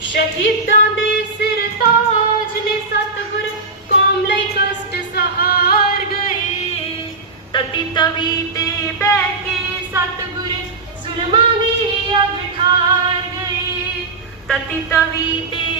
ਸ਼ਹੀਦਾਂ ਦੇ ਸਿਰ ਤਾਜ ਨੇ ਸਤਿਗੁਰ ਕੌਮ ਲਈ ਕਸ਼ਟ ਸਹਾਰ ਗਏ। ਤਤੀ ਤਵੀ ਤੇ ਬਹਿ ਕੇ ਸਤਿਗੁਰ ਜ਼ੁਲਮਾਂ ਦੀ ਅੱਗ ਠਾਰ ਗਏ। ਤਤੀ ਤਵੀ ਤੇ